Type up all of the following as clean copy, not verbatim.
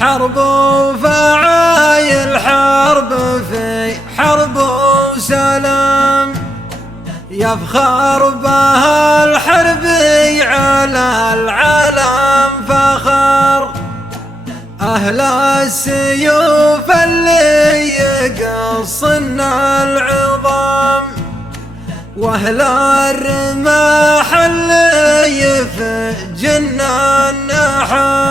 حرب وفعايل، حرب في حرب وسلام، يفخر بها الحربي على العالم فخر. أهل السيوف اللي يقصن العظام، وأهل الرماح اللي يفجن النحر.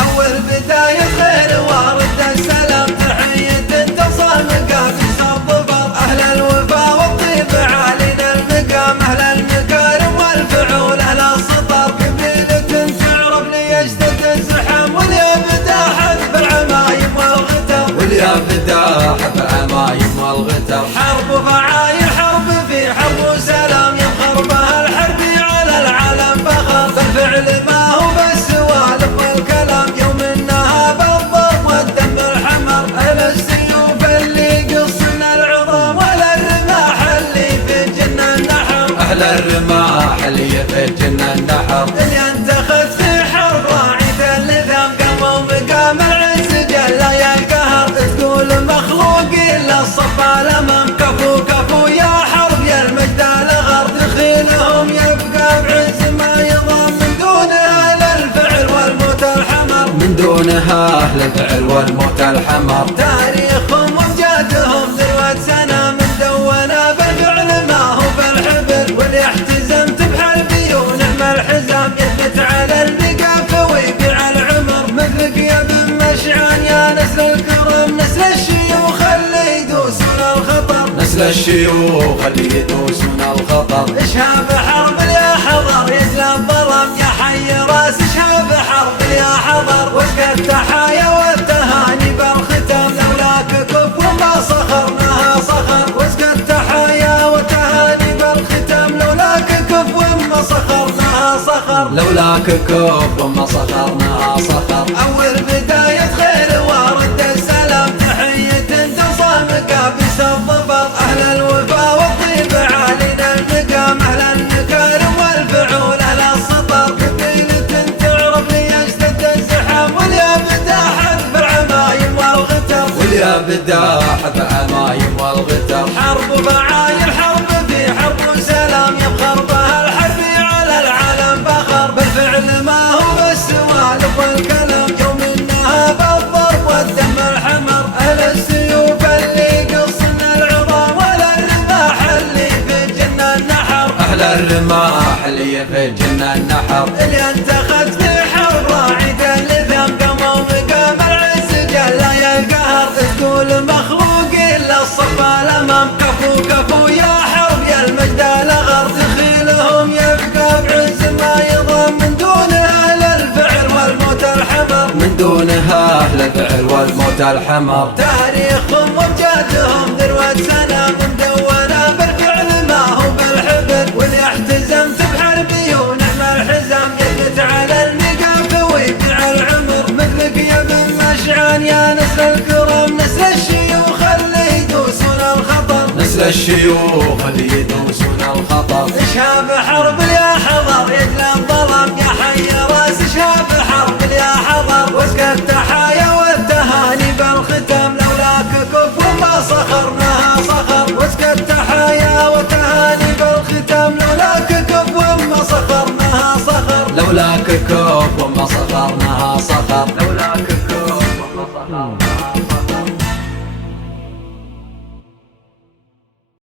أول بداية خير وارد السلام، تحية تصل مقابل الظفر. أهل الوفا والطيب عالين المقام، أهل المكارم والفعول أهل السطر. قبيلة تعرف ليش تتزحم، واليابدة حذف العمايم والغتر، واليابدة حذف العمايم والغتر. حرب وفعايل، حرب في حرب وسلام، يفخر بها الحربي على العالم فخر. بالفعل ما هو بس سوالف والكلام، يوم انها بالضرب والدم الحمر. أهل السيوف اللي يقصن العظام، وأهل الرماح اللي في جن النحر. أهل الرماح اللي في جن النحر. اللي انتخذ في حرب راعية اللثام، قاموا مقام العز جل يا القهر. تقول مخلوق الا الصفا الامام، كفو كفو يا حرب يا المجد الاغر. دخيلهم يبقى بعز ما يضام، من دونها اهل الفعل والموت الحمر. من دونها أهل الفعل والموت الحمر. تاريخهم وامجادهم ذروة سنة، من دونا بالفعل ما هو بالحبر. واللي احتزمت بحربي ونعم الحزام، يثبت على المقاف ويبيع العمر. مثلك يا ابن مشعان يا نسل الكرم، نسل الشيوخ اللي يدوسون الخطر. نسل الشيوخ اللي يدوسون الخطر. اشهاب حرب يا حضر يجلى الظلم، يا حي راس اشهاب حرب يا حضر. واسقى التحايا والتهاني بالختام، لولاك كفو ما صخرناها صخر. واسقى التحايا والتهاني بالختام، لولاك كفو ما صخرناها صخر. لولاك كفو ما صخرناها صخر. أول بداية خير وارد السلام، تحية تصل مقابس الظفر. أهل الوفا والطيب عالين المقام، أهل المكارم والفعول أهل السطر. قبيلة تعرف ليش تتزحم، واليابدة حذف العمايم والغتر. واليابدة حذف العمايم والغتر. حرب وفعايل، حرب في حرب وسلام، يفخر بها الحربي على العالم فخر. بالفعل ما هو بس سوالف والكلام، يوم انها بالضرب والدم الحمر. أهل السيوف اللي يقصن العظام، وأهل الرماح اللي في جن النحر. أهل الرماح اللي في جن النحر. اللي انتخذ في حرب راعية اللثام، قاموا مقام العز جل يا القهر. تقول مخلوق الا الصفا الامام، كفو كفو يا حرب يا المجد الاغر. دخيلهم يبقى بعز ما يضام، من دونها اهل الفعل والموت الحمر. من دونها أهل الفعل والموت الحمر. تاريخهم وامجادهم ذروة سنة، من دونا بالفعل ما هو بالحبر. واللي احتزمت بحربي ونعم الحزام، يثبت على المقاف ويبيع العمر. مثلك يا ابن مشعان يا نسل الكرم، نسل الشيوخ اللي يدوسون الخطر. نسل الشيوخ اللي يدوسون الخطر. اشهاب حرب يا حضر يجلى الظلم، يا حي راس اشهاب حرب يا حضر. واسقى التحايا والتهاني بالختام، لولاك كفو ما صخرناها صخر. واسقى التحايا والتهاني بالختام، لولاك كفو ما صخرناها صخر. لولاك كفو ما صخرناها صخر. لولاك كفو ما صخرناها